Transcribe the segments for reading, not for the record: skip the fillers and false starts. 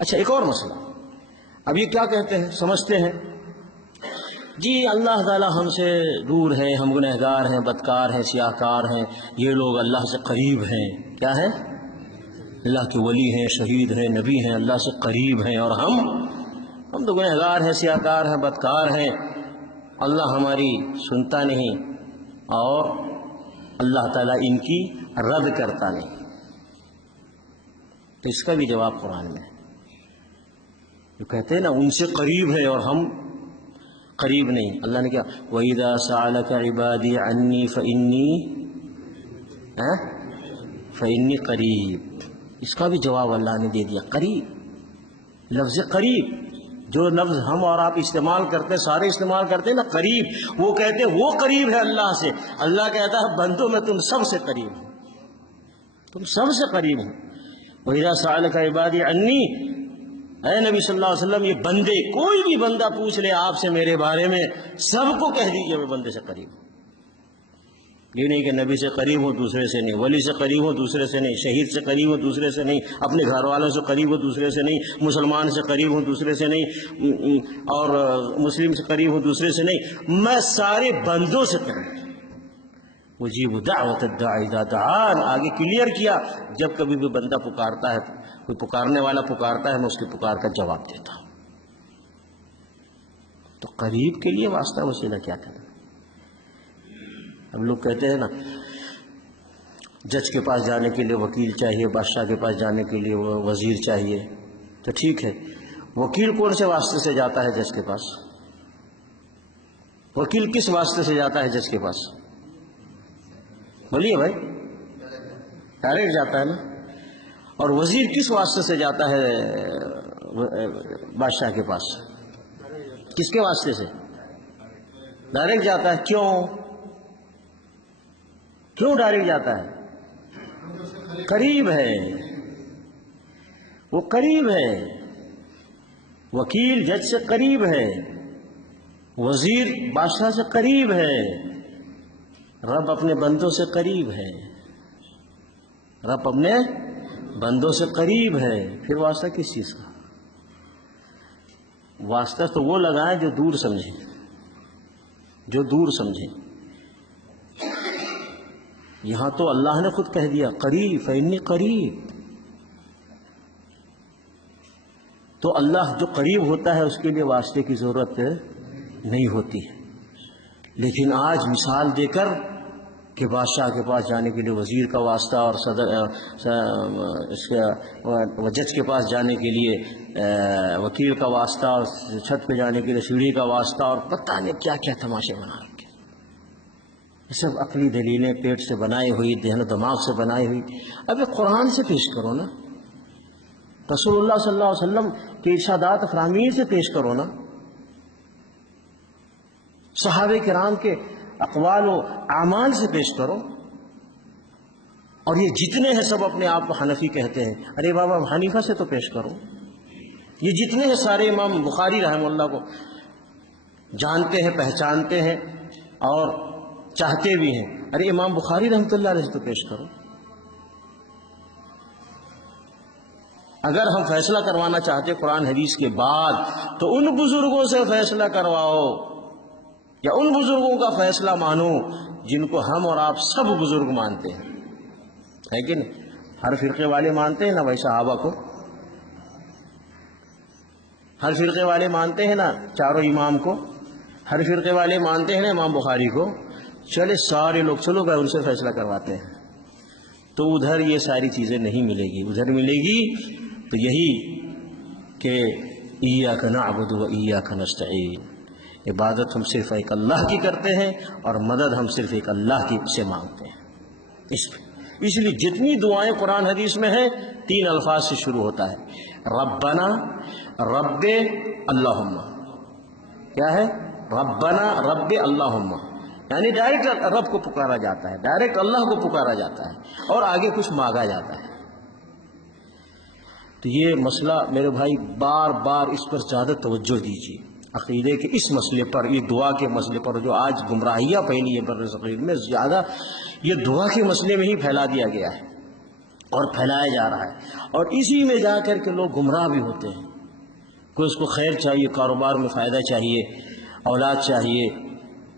اچھا ایک اور مسئلہ، اب یہ کیا کہتے ہیں، سمجھتے ہیں جی اللہ تعالی ہم سے دور ہے، ہم گنہگار ہیں، بدکار ہیں، سیاہ کار ہیں، یہ لوگ اللہ سے قریب ہیں، کیا ہے، اللہ کے ولی ہیں، شہید ہیں، نبی ہیں، اللہ سے قریب ہیں، اور ہم تو گنہگار ہیں، سیاہ کار ہیں، بدکار ہیں، اللہ ہماری سنتا نہیں اور اللہ تعالیٰ ان کی رد کرتا نہیں۔ تو اس کا بھی جواب قرآن میں ہے، جو کہتے ہیں نا ان سے قریب ہے اور ہم قریب نہیں۔ اللہ نے کیا، وَإِذَا سَأَلَكَ عِبَادِي عَنِّي فَإِنِّي قَرِيب، اس کا بھی جواب اللہ نے دے دیا، قریب، لفظ قریب جو لفظ ہم اور آپ استعمال کرتے ہیں، سارے استعمال کرتے ہیں نا، قریب، وہ کہتے ہیں وہ قریب ہے اللہ سے، اللہ کہتا ہے بندوں میں تم سب سے قریب ہوں، تم سب سے قریب ہوں۔ وَإِذَا سَأَلَكَ عِبَادِي عَنِّي، اے نبی صلی اللہ علیہ وسلم یہ بندے، کوئی بھی بندہ پوچھ لے آپ سے میرے بارے میں، سب کو کہہ دیجئے میں بندے سے قریب ہوں۔ یہ نہیں کہ نبی سے قریب ہوں دوسرے سے نہیں، ولی سے قریب ہوں دوسرے سے نہیں، شہید سے قریب ہوں دوسرے سے نہیں، اپنے گھر والوں سے قریب ہوں دوسرے سے نہیں، مسلمان سے قریب ہوں دوسرے سے نہیں، اور مسلم سے قریب ہوں دوسرے سے نہیں، میں سارے بندوں سے قریب ہوں۔ اجیب دعوت الداعی اذا دعان، آگے کلیئر کیا، جب کبھی بھی بندہ پکارتا ہے، کوئی پکارنے والا پکارتا ہے، میں اس کی پکار کا جواب دیتا ہوں۔ تو قریب کے لیے واسطہ وسیلہ کیا کرنا؟ اب لوگ کہتے ہیں نا جج کے پاس جانے کے لیے وکیل چاہیے، بادشاہ کے پاس جانے کے لیے وزیر چاہیے، تو ٹھیک ہے، وکیل کون سے واسطے سے جاتا ہے جج کے پاس؟ وکیل کس واسطے سے جاتا ہے جج کے پاس؟ بولیے بھائی، ڈائریکٹ جاتا ہے نا۔ اور وزیر کس واسطے سے جاتا ہے بادشاہ کے پاس؟ کس کے واسطے سے؟ ڈائریکٹ جاتا ہے۔ کیوں ڈائریکٹ جاتا ہے؟ قریب ہے، وہ قریب ہے، وکیل جج سے قریب ہے، وزیر بادشاہ سے قریب ہے، رب اپنے بندوں سے قریب ہے، رب اپنے بندوں سے قریب ہے۔ پھر واسطہ کس چیز کا؟ واسطہ تو وہ لگائیں جو دور سمجھیں، جو دور سمجھیں۔ یہاں تو اللہ نے خود کہہ دیا قریب، فإنی قریب، تو اللہ جو قریب ہوتا ہے اس کے لیے واسطے کی ضرورت نہیں ہوتی ہے۔ لیکن آج مثال دے کر کہ بادشاہ کے پاس جانے کے لیے وزیر کا واسطہ، اور جج کے پاس جانے کے لیے وکیل کا واسطہ، اور چھت پہ جانے کے لیے سیڑھی کا واسطہ، اور پتہ نہیں کیا کیا تماشے بنا رکھے، یہ سب عقلی دلیلیں پیٹ سے بنائی ہوئی، ذہن و دماغ سے بنائی ہوئی۔ اب یہ قرآن سے پیش کرو نا، رسول اللہ صلی اللہ علیہ وسلم کے ارشادات افرامیین سے پیش کرو نا، صحابہ کرام کے اقوال و اعمال سے پیش کرو۔ اور یہ جتنے ہیں سب اپنے آپ کو حنفی کہتے ہیں، ارے بابا حنیفہ سے تو پیش کرو۔ یہ جتنے ہیں سارے امام بخاری رحمہ اللہ کو جانتے ہیں، پہچانتے ہیں اور چاہتے بھی ہیں، ارے امام بخاری رحمۃ اللہ علیہ سے تو پیش کرو۔ اگر ہم فیصلہ کروانا چاہتے قرآن حدیث کے بعد تو ان بزرگوں سے فیصلہ کرواؤ، یا ان بزرگوں کا فیصلہ مانو جن کو ہم اور آپ سب بزرگ مانتے ہیں، ہے کہ نہیں؟ ہر فرقے والے مانتے ہیں نا بھائی صحابہ کو، ہر فرقے والے مانتے ہیں نا چاروں امام کو، ہر فرقے والے مانتے ہیں نا امام بخاری کو۔ چلے سارے لوگ چلو بھائی ان سے فیصلہ کرواتے ہیں، تو ادھر یہ ساری چیزیں نہیں ملے گی، ادھر ملے گی تو یہی کہ ایاک نعبد و ایاک نستعین، عبادت ہم صرف ایک اللہ کی کرتے ہیں اور مدد ہم صرف ایک اللہ کی سے مانگتے ہیں۔ اس لیے جتنی دعائیں قرآن حدیث میں ہیں 3 الفاظ سے شروع ہوتا ہے، ربنا، رب، اللہم۔ کیا ہے؟ ربنا، رب، اللہم، یعنی ڈائریکٹ رب کو پکارا جاتا ہے، ڈائریکٹ اللہ کو پکارا جاتا ہے اور آگے کچھ مانگا جاتا ہے۔ تو یہ مسئلہ میرے بھائی بار بار اس پر زیادہ توجہ دیجیے، عقیدے کے اس مسئلے پر، یہ دعا کے مسئلے پر جو آج گمراہیاں پھیلی ہے بر صغیر میں، زیادہ یہ دعا کے مسئلے میں ہی پھیلا دیا گیا ہے۔ اور پھیلایا جا رہا ہے، اور اسی میں جا کر کے لوگ گمراہ بھی ہوتے ہیں۔ کوئی اس کو خیر چاہیے، کاروبار میں فائدہ چاہیے، اولاد چاہیے،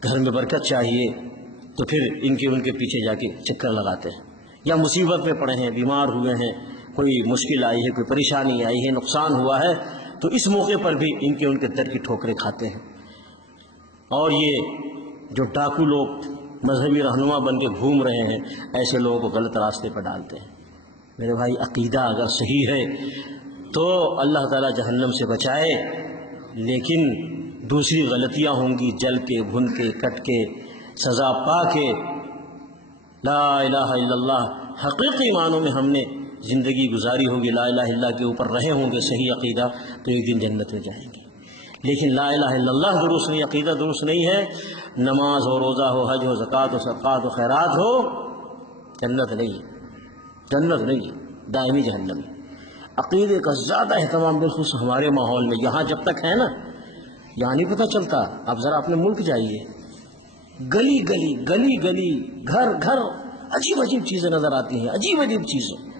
گھر میں برکت چاہیے، تو پھر ان کے پیچھے جا کے چکر لگاتے ہیں، یا مصیبت میں پڑے ہیں، بیمار ہوئے ہیں، کوئی مشکل آئی ہے، کوئی پریشانی آئی ہے، نقصان ہوا ہے، تو اس موقع پر بھی ان کے در کی ٹھوکریں کھاتے ہیں۔ اور یہ جو ڈاکو لوگ مذہبی رہنما بن کے گھوم رہے ہیں، ایسے لوگوں کو غلط راستے پر ڈالتے ہیں۔ میرے بھائی، عقیدہ اگر صحیح ہے تو اللہ تعالیٰ جہنم سے بچائے، لیکن دوسری غلطیاں ہوں گی، جل کے، بھن کے، کٹ کے، سزا پا کے، لا الہ الا اللہ حقیقی معنوں میں ہم نے زندگی گزاری ہوگی، لا الہ الا اللہ کے اوپر رہے ہوں گے صحیح عقیدہ، تو ایک دن جنت میں جائیں گے۔ لیکن لا الہ الا اللہ درست نہیں، عقیدہ درست نہیں ہے، نماز ہو، روزہ ہو، حج ہو، زکوٰۃ ہو، صدقات ہو، خیرات ہو، جنت نہیں ہے، جنت نہیں ہے، دائمی جہنم ہے۔ عقیدے کا زیادہ اہتمام بالخصوص ہمارے ماحول میں یہاں جب تک ہے نا، یہاں نہیں پتہ چلتا۔ اب ذرا اپنے ملک جائیے، گلی گلی، گلی گلی، گھر گھر عجیب عجیب چیزیں نظر آتی ہیں، عجیب عجیب چیزیں۔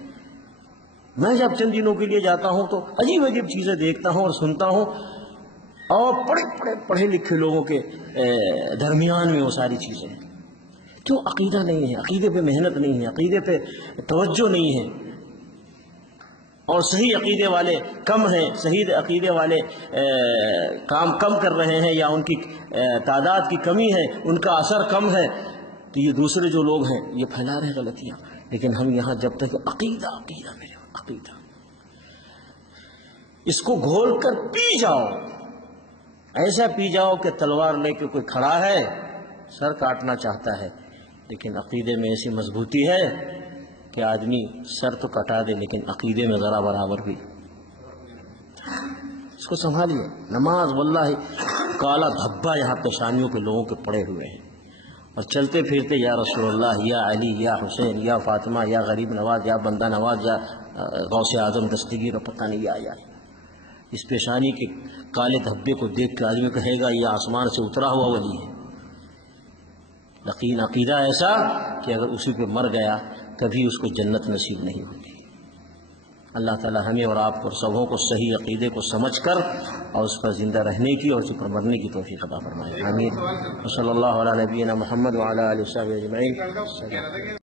میں جب چند دنوں کے لیے جاتا ہوں تو عجیب عجیب چیزیں دیکھتا ہوں اور سنتا ہوں، اور پڑھے لکھے لوگوں کے درمیان میں وہ ساری چیزیں ہیں۔ کیوں؟ عقیدہ نہیں ہے، عقیدے پہ محنت نہیں ہے، عقیدے پہ توجہ نہیں ہے، اور صحیح عقیدے والے کم ہیں، صحیح عقیدے والے کام کم کر رہے ہیں، یا ان کی تعداد کی کمی ہے، ان کا اثر کم ہے، تو یہ دوسرے جو لوگ ہیں یہ پھیلا رہے ہیں غلطیاں۔ لیکن ہم یہاں جب تک عقیدہ عقیدہ میرے عقیدہ، اس کو گھول کر پی جاؤ، ایسا پی جاؤ کہ تلوار لے کے کوئی کھڑا ہے، سر کاٹنا چاہتا ہے، لیکن عقیدے میں ایسی مضبوطی ہے کہ آدمی سر تو کٹا دے لیکن عقیدے میں ذرا برابر بھی۔ اس کو سنبھالیے۔ نماز واللہ کالا دھبا یہاں پیشانیوں کے لوگوں کے پڑے ہوئے ہیں، اور چلتے پھرتے یا رسول اللہ، یا علی، یا حسین، یا فاطمہ، یا غریب نواز، یا بندہ نواز، یا غوث اعظم دستگیر، اور پتہ نہیں یا اس پیشانی کے کالے دھبے کو دیکھ کے آدمی کہے گا یہ آسمان سے اترا ہوا ولی ہے۔ یقین عقیدہ ایسا کہ اگر اسی پہ مر گیا کبھی اس کو جنت نصیب نہیں ہوگی۔ اللہ تعالی ہمیں اور آپ کو سبوں کو صحیح عقیدے کو سمجھ کر اور اس پر زندہ رہنے کی اور اس پر مرنے کی توفیق عطا فرمائے، آمین۔ صلی اللہ علیہ نبینا محمد وعلی آلہ وصحبہ اجمعین۔